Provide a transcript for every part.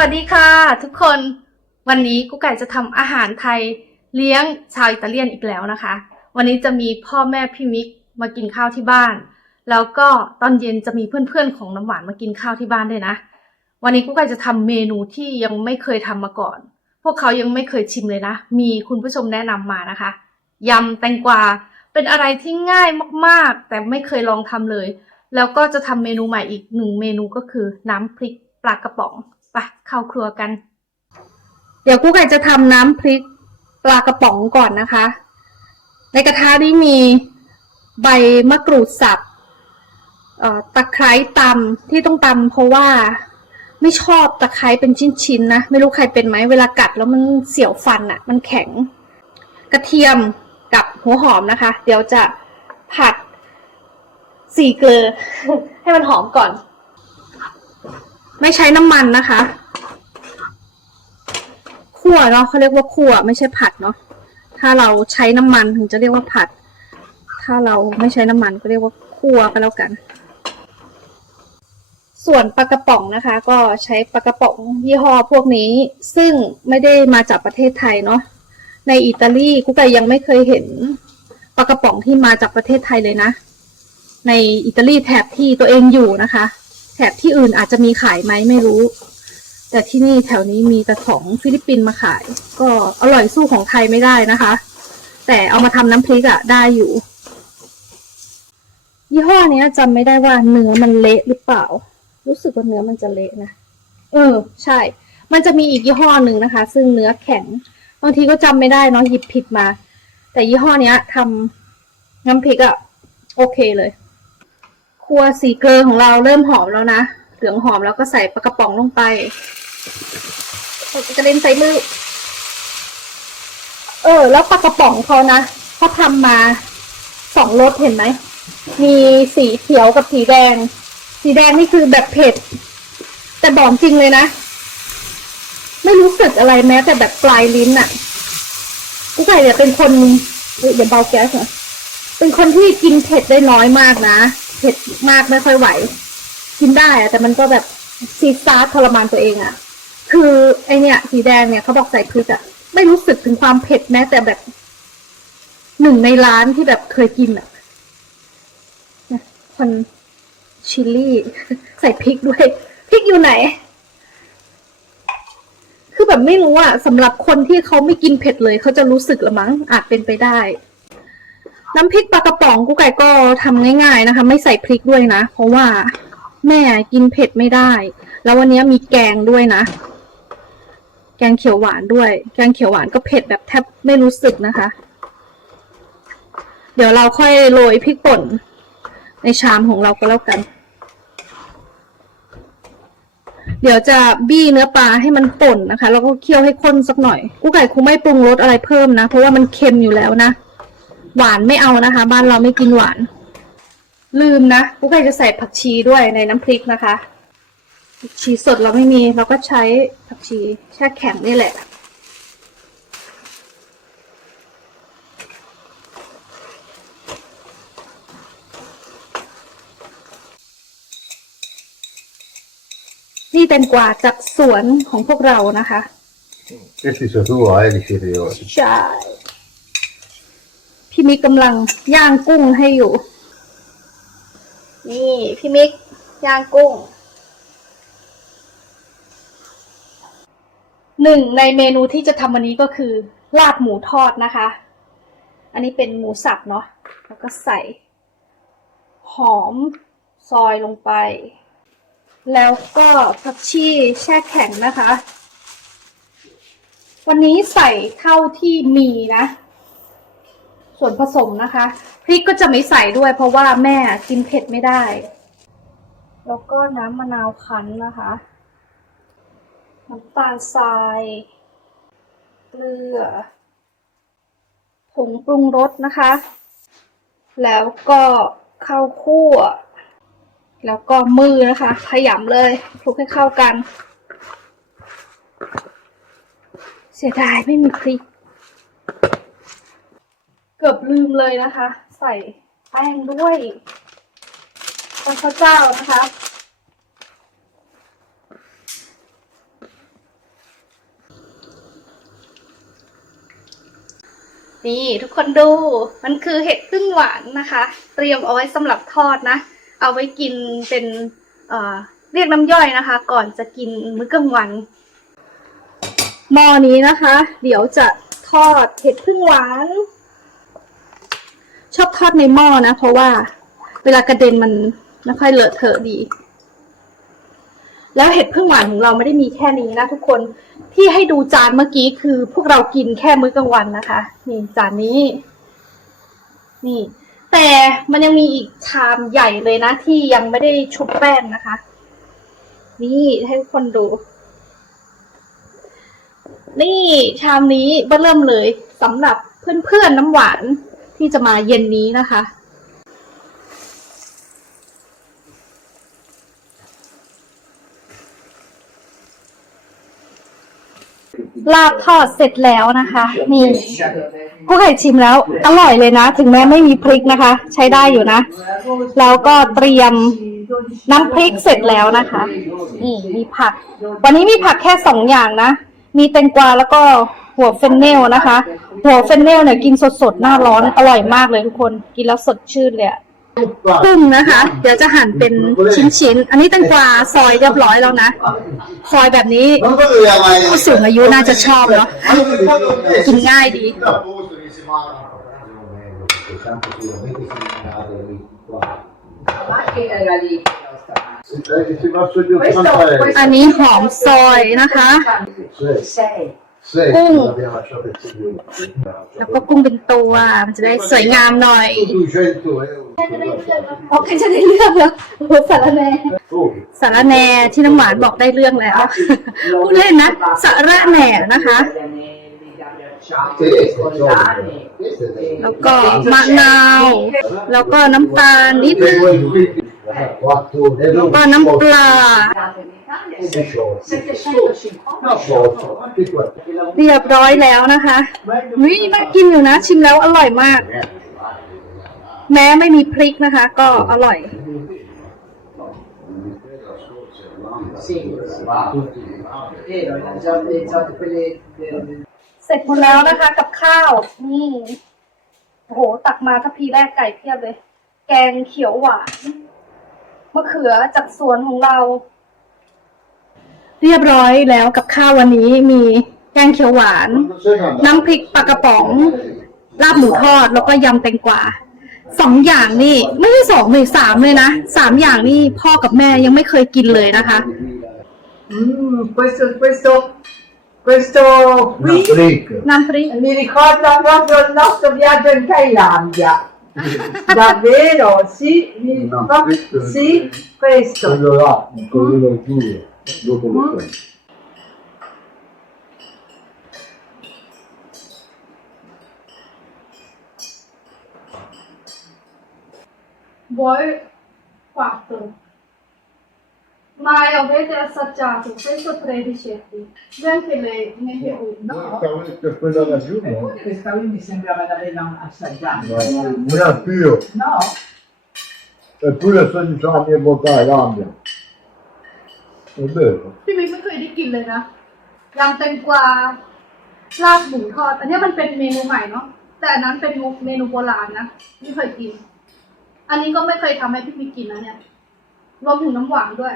สวัสดีค่ะ ทุกคนวันนี้กุ๊กไก่จะทำอาหารไทยเลี้ยงชาวอิตาเลียนอีกแล้วนะคะ วันนี้จะมีพ่อแม่พี่มิกมากินข้าวที่บ้าน แล้วก็ตอนเย็นจะมีเพื่อนๆของน้ำหวานมากินข้าวที่บ้านด้วยนะ วันนี้กุ๊กไก่จะทำเมนูที่ยังไม่เคยทำมาก่อน พวกเขายังไม่เคยชิมเลยนะ มีคุณผู้ชมแนะนำมานะคะยำแตงกวาเป็นอะไรที่ง่ายมากๆ แต่ไม่เคยลองทำเลย แล้วก็จะทำเมนูใหม่อีกหนึ่งเมนูก็คือน้ำพริกปลากระป๋อง ไปเข้าครัวกัน เดี๋ยวกู้ไก่จะทำน้ำพริกปลากระป๋องก่อนนะคะ ในกระทะนี้มีใบมะกรูดสับตะไคร้ตำที่ต้องตำเพราะว่าไม่ชอบตะไคร้เป็นชิ้นๆนะ ไม่รู้ใครเป็นไหมเวลากัดแล้วมันเสียวฟันอะ่ะ มันแข็ง กระเทียมกับหัวหอมนะคะ เดี๋ยวจะผัดสี่เกลือให้มันหอมก่อน ไม่ใช้น้ำมันนะคะคั่วเนาะเขาเรียกว่าคั่วไม่ใช่ผัดเนาะถ้าเราใช้น้ำมันถึงจะเรียกว่าผัด ถ้าเราไม่ใช้น้ำมันก็เรียกว่าคั่วก็แล้วกัน ส่วนปลากระป๋องนะคะ ก็ใช้ปลากระป๋องยี่ห้อพวกนี้ ซึ่งไม่ได้มาจากประเทศไทยเนาะในอิตาลีกุ๊กไก่ยังไม่เคยเห็นปลากระป๋องที่มาจากประเทศไทยเลยนะ ในอิตาลีแถบที่ตัวเองอยู่นะคะ แถบที่อื่นอาจจะมีขายไหมไม่รู้ แต่ที่นี่แถวนี้มีแต่ของฟิลิปปินส์มาขาย ก็อร่อยสู้ของไทยไม่ได้นะคะ แต่เอามาทำน้ำพริกอะได้อยู่ ยี่ห้อนี้จำไม่ได้ว่าเนื้อมันเละหรือเปล่า รู้สึกว่าเนื้อมันจะเละนะเออ ใช่ มันจะมีอีกยี่ห้อหนึ่งนะคะ ซึ่งเนื้อแข็งบางทีก็จำไม่ได้เนาะหยิบผิดมา แต่ยี่ห้อนี้ทำน้ำพริกอะโอเคเลย ครัวสีเกลือของเราเริ่มหอมแล้วนะ เหลืองหอมแล้วก็ใส่ปลากระป๋องลงไปกระเด็นใส่มือ เออ แล้วปลากระป๋องเขานะเขาทำมาสองรสเห็นไหม มีสีเขียวกับสีแดง สีแดงนี่คือแบบเผ็ด แต่บอกจริงเลยนะ ไม่รู้สึกอะไรแม้ แต่แบบปลายลิ้นอะกูไก่เนี่ยเป็นคนเดี๋ยวเบาแก๊สหน่อเป็นคนที่กินเผ็ดได้น้อยมากนะ เผ็ดมากไม่ค่อยไหว กินได้อะแต่มันก็แบบซีซาร์ทรมานตัวเองอะคือไอเนี่ย สีแดงเนี่ยเขาบอกใส่พริกอะไม่รู้สึกถึงความเผ็ดแม้แต่แบบหนึ่งในร้านที่แบบเคยกินอะคนชิลลี่ ใส่พริกด้วยพริกอยู่ไหน คือแบบไม่รู้อะสำหรับคนที่เขาไม่กินเผ็ดเลย เขาจะรู้สึกละมั้งอาจเป็นไปได้ น้ำพริกปลากระป๋องกูไก่ก็ทำง่ายๆนะคะ ไม่ใส่พริกด้วยนะ เพราะว่าแม่กินเผ็ดไม่ได้ แล้ววันนี้มีแกงด้วยนะ แกงเขียวหวานด้วย แกงเขียวหวานก็เผ็ดแบบแทบไม่รู้สึกนะคะ เดี๋ยวเราค่อยโรยพริกป่น ในชามของเราก็แล้วกัน เดี๋ยวจะบี้เนื้อปลาให้มันป่นนะคะ แล้วก็เคี่ยวให้ข้นสักหน่อย กูไก่คงไม่ปรุงรสอะไรเพิ่มนะ เพราะว่ามันเค็มอยู่แล้วนะ หวานไม่เอานะคะ บ้านเราไม่กินหวาน ลืมนะกูไก่จะใส่ผักชีด้วยในน้ำพริกนะคะผักชีสดเราไม่มีเราก็ใช้ผักชีแช่แข็งนี่แหละนี่แตงกวาจากสวนของพวกเรานะคะ Questi sono tuoi, eh, di Filioli. ใช่ พี่มิกกำลังย่างกุ้งให้อยู่ นี่พี่มิกย่างกุ้ง หนึ่งในเมนูที่จะทำวันนี้ก็คือลาบหมูทอดนะคะ อันนี้เป็นหมูสับเนาะ แล้วก็ใส่ หอมซอยลงไป แล้วก็ผักชีแช่แข็งนะคะ วันนี้ใส่เท่าที่มีนะ ส่วนผสมนะคะ พริกก็จะไม่ใส่ด้วย เพราะว่าแม่กินเผ็ดไม่ได้ แล้วก็น้ำมะนาวคั้นนะคะ น้ำตาลทราย เกลือ ผงปรุงรสนะคะ แล้วก็ข้าวคั่ว แล้วก็มือนะคะขยำเลยคลุกให้เข้ากัน เสียดายไม่มีพริก เกือบลืมเลยนะคะ ใส่แป้งด้วยพระเจ้านะคะนี่ทุกคนดูมันคือเห็ดพึ่งหวานนะคะ เตรียมเอาไว้สำหรับทอดนะ เอาไว้กินเป็นเเรียกน้ำย่อยนะคะ ก่อนจะกินมื้อกลางวันหม้อนี้นะคะ เดี๋ยวจะทอดเห็ดพึ่งหวาน ชอบทอดในหม้อนะ เพราะว่าเวลากระเด็นมันไม่ค่อยเลอะเทอะดี แล้วเห็ดพึ่งหวานของเราไม่ได้มีแค่นี้นะ ทุกคนที่ให้ดูจานเมื่อกี้คือ พวกเรากินแค่มื้อกลางวันนะคะ นี่จานนี้ นี่ แต่มันยังมีอีกชามใหญ่เลยนะ ที่ยังไม่ได้ชุบแป้งนะคะ นี่ให้ทุกคนดู นี่ชามนี้เบิ่มเลยสำหรับเพื่อนๆน้ำหวาน ที่จะมาเย็นนี้นะคะลาบทอดเสร็จแล้วนะคะ นี่ผู้ไข่ชิมแล้ว อร่อยเลยนะ ถึงแม้ไม่มีพริกนะคะ ใช้ได้อยู่นะ แล้วก็เตรียมน้ำพริกเสร็จแล้วนะคะ นี่มีผัก วันนี้มีผักแค่สองอย่างนะ มีแตงกวาแล้วก็หัวเฟนเนลนะคะ หัวเฟนเนลเนี่ยกินสดๆ หน้าร้อนอร่อยมากเลยทุกคนกินแล้วสดชื่นเลยอะกุ้งนะคะ เดี๋ยวจะหั่นเป็นชิ้นๆ อันนี้แตงกวาซอยเรียบร้อยแล้วนะ ซอยแบบนี้ Non doveva mai ผู้สูงอายุน่าจะชอบเนาะกินง่ายดี Tanto sicuramente si mangiava lì qua. Ma che era lì? Eh, Ti faccio gli Questo, 80 questo อันนี้หอมซอยนะคะ Sei, sei. sei, Mm. l'abbiamo lasciato il signore. แล้วก็กุ้งเป็นตัวมันจะได้สวยงามหน่อย200 euro. โอเคจะได้เรื่องแล้วโอ้โหสารแหน Oh, สารแหนที่น้ำหวานบอกได้เรื่องแล้วพูดเล่นนะสาระแหน่นะคะ แล้วก็มะนาว แล้วก็น้ำตาลนิดนึง quattro, แล้วก็น้ำปลา No, sciolto, anche qua. เรียบร้อยแล้วนะคะวิน่ากินอยู่นะ ชิมแล้วอร่อยมาก แม้ไม่มีพริกนะคะ ก็อร่อย Sì, vero, le giornate, le giornate, quelle... eh, เสร็จหมดแล้วนะคะ กับข้าว นี่โอ้โหตักมาทัพพีแรกไก่เพียบเลย แกงเขียวหวานมะเขือจากสวนของเรา เรียบร้อยแล้วกับข้าววันนี้มีแกงเขียวหวาน น้ำพริกปลากระป๋อง ลาบหมูทอดแล้วก็ยำแตงกวาสองอย่างนี่ไม่ใช่สองเลยสามเลยนะสามอย่างนี่พ่อกับแม่ยังไม่เคยกินเลยนะคะ Mm, questo, questo, questo qui Freak. น้ำพริก mi ricorda proprio il nostro viaggio in Thailandia. Davvero, sì, mi- No, proprio- questo- sì, questo. Quello là, quello giuro, dopo lo l'occorrenza. Vuoi 4. Mai avete assaggiato questo predicetti. Neanche lei neanche è No, No, per quella ragione. Eppure questa qui mi sembrava di averla assaggiata. No, neanche io. No. Eppure sto dicendo a mia bocca cambia. È vero. พี่มิกไม่เคยได้กินเลยนะยำแตงกวาลาบหมูทอด อันนี้มันเป็นเมนูใหม่เนาะแต่อันนั้นเป็นเมนูโบราณนะไม่เคยกิน อันนี้ก็ไม่เคยทำให้พี่มิกกินนะเนี่ยรวมถึงน้ำหวานด้วย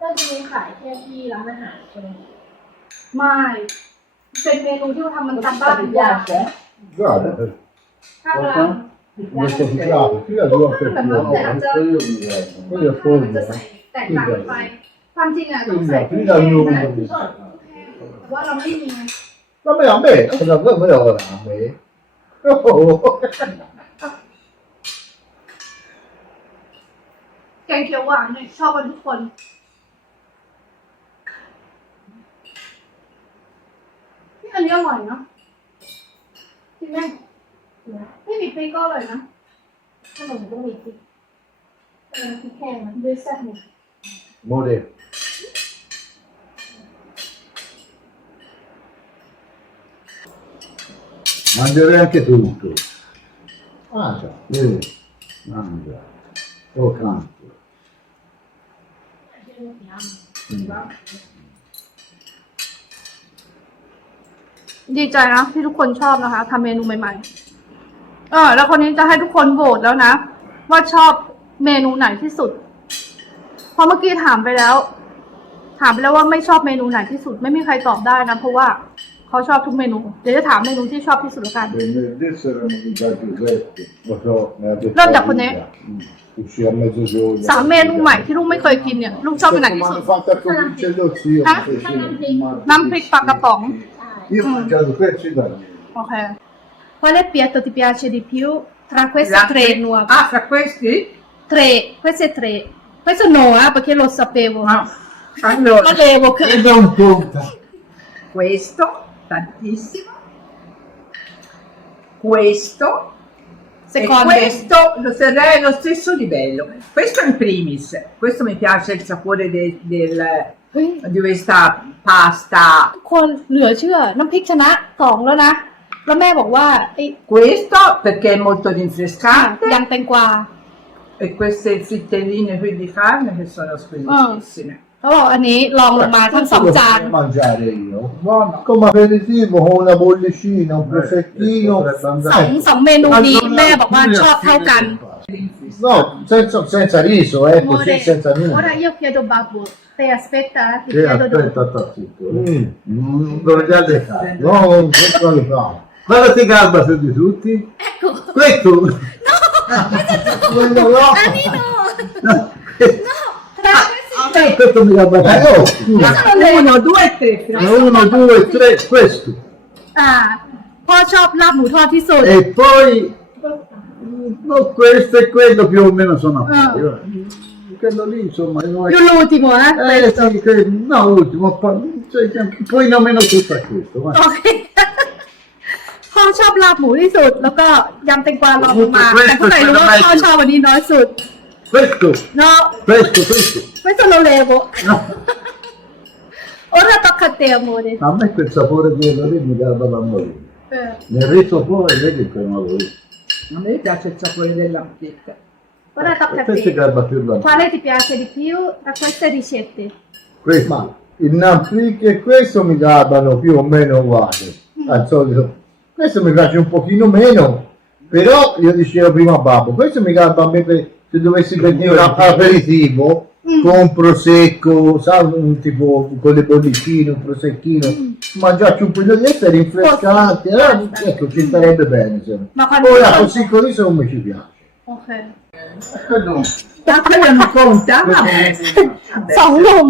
ก็จะมีขายแค่ที่ร้านอาหารใช่ไหมไม่ เป็นเมนูที่เราทำมันทำบ้าน ti piace? Guarda, ถ้าเวลา Questo è chiaro, qui la tua per più, quello è fondo. แตกต่านไป ความจริงอะต้องใส่กางเกานะแต่ว่าเราไม่มี Vabbè, a me, cosa vuoi me lo a me? Oh, แกงเขียวหวานเนี่ยชอบกันทุกคนที่อันนี้อร่อยเนาะจริงไหม ไม่มีพริกก็อร่อยนะขนมก็มีพริกเออพริกแห้งนะด้วยแซ่บเนี่ย More. Mangerei anche tutto. Mangia. Sì. Mangia. Oh, canto. ดีใจนะที่ทุกคนชอบนะคะทำเมนูใหม่ๆ เออ แล้วคนนี้จะให้ทุกคนโหวตแล้วนะ ว่าชอบเมนูไหนที่สุดเพราะเมื่อกี้ถามไปแล้ว ถามไปแล้วว่าไม่ชอบเมนูไหนที่สุด ไม่มีใครตอบได้นะ เพราะว่าเขาชอบทุกเมนู เดี๋ยวจะถามメนูที่ชอบที่สุดแล้วกัน Venerdì erano di da Giuseppe, lo so, me l'ha detto Non da la Conè. Lidia. Mm. Uscì a mezzogiorno. สามเมนูใหม่ที่ลูกไม่เคยกินเนี่ย ลูกชอบเป็นไหน Mi ที่สุด hanno fatto a convincerlo zio. Ah? mi fece un- น้ำพริกปลากระป๋อง Io ho mangiato questo da me. โอเค Quale piatto ti piace di più tra queste La- tre nuove? Ah, fra questi? Tre, queste tre. Questo no, eh, perché lo sapevo. No. Allora, Sapevo che... E da un conto. questo, tantissimo. Questo. Secondo. E questo lo terrei allo stesso livello. Questo in primis. Questo mi piace il sapore de- del- เฮ้ย di questa pasta. ทุกคนเหลือเชื่อ น้ำพริกชนะสองแล้วนะ แล้วแม่บอกว่าไอ้ Questo perché è molto อะ rinfrescante. ยำแตงกวา E queste frittelline qui di carne che sono squisitissime. เขาบอกอันนี้ลองลงมาทั้งสอง Lo จาน potrei mangiare io. Buono. Come aperitivo con una bollicina, un prosecchino. สองสองเมนูนี้แม่บอกว่าชอบเท่ากัน No, senza, senza riso, eh, così Amore, senza ora nulla. io chiedo babbo te aspetta ti Eh, chiedo dopo aspetta, sta zitto. Mm, non dove già le fai. No, non so le fare. Guarda ti calma su di tutti. ecco Questo. Quello no. Anino No. tra questi tre Questo mi calma. Oh, Uno, due e tre. uno, due, tre, questo. อ่าพ่อชอบลาบหมูทอดที่สุด E poi no, questo e quello più o meno sono a Ah. pari. va. Quello lì insomma non è- ยูรูติโมนะ Eh sì, que- no, ultimo, pa- cioè, poi nemmeno tutto a questo. va. โอเค พ่อชอบลาบหมูที่สุด แล้วก็ยำแตงกวาลองลงมา แต่ผู้ใดรู้ว่าพ่อชอบวันนี้น้อยสุด Questo, เนาะ questo, questo. ไม่สโลเลโบ No. โอ้ถ้าตอกคาเตลโมเด A me quel sapore di quello lì mi garba da morire. เออ Nel riso poi vedi che non lo vedo. A me piace il sapore dell'antica. โอ้ถ้าตอกคา Questo เต garba più da me. Quale ti piace di più tra queste ricette? Questo, ma il Nanfric e questo mi garbano più o meno uguali. Al solito. questo mi piace un pochino meno. Però io dicevo prima a Babbo, questo mi garba a me per, se dovessi prendere un aperitivo con un prosecco, sai, un tipo con le bollicine, un prosecchino, mangiarci un po' di essere rinfrescante, eh, ecco, ci starebbe bene. Ora così così non mi ci piace. โอเค Ma quello non conta? Vabbè. สองหนุ่ม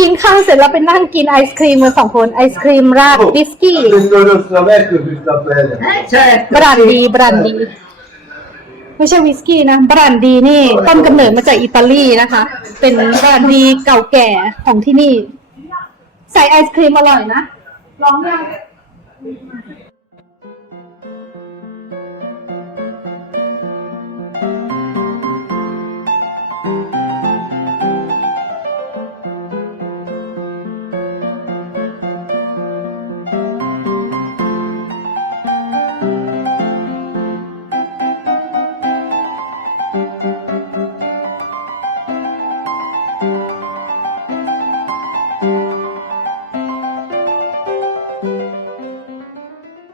กินข้าวเสร็จแล้วไปนั่งกินไอศครีมกันสองคนไอศครีมราดวิสกี้ Prendo lo stravecchio ci sta bene. Eh, certo. บรันดีบรันดี ไม่ใช่วิสกี้นะบรันดีนี่ ต้นกำเนิดมาจากอิตาลีนะคะ เป็นบรันดีเก่าแก่ของที่นี่ ใส่ไอศครีมอร่อยนะ ลองยัง